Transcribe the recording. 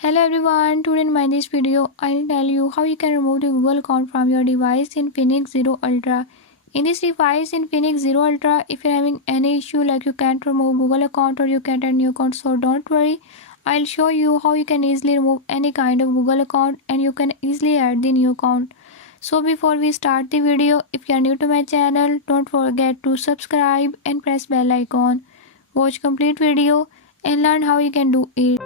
Hello everyone, today in this video, I'll tell you how you can remove the Google account from your device in Infinix Zero Ultra. In this device in Infinix Zero Ultra, if you're having any issue like you can't remove Google account or you can't add new account, so don't worry. I'll show you how you can easily remove any kind of Google account and you can easily add the new account. So before we start the video, if you are new to my channel, don't forget to subscribe and press bell icon. Watch complete video and learn how you can do it.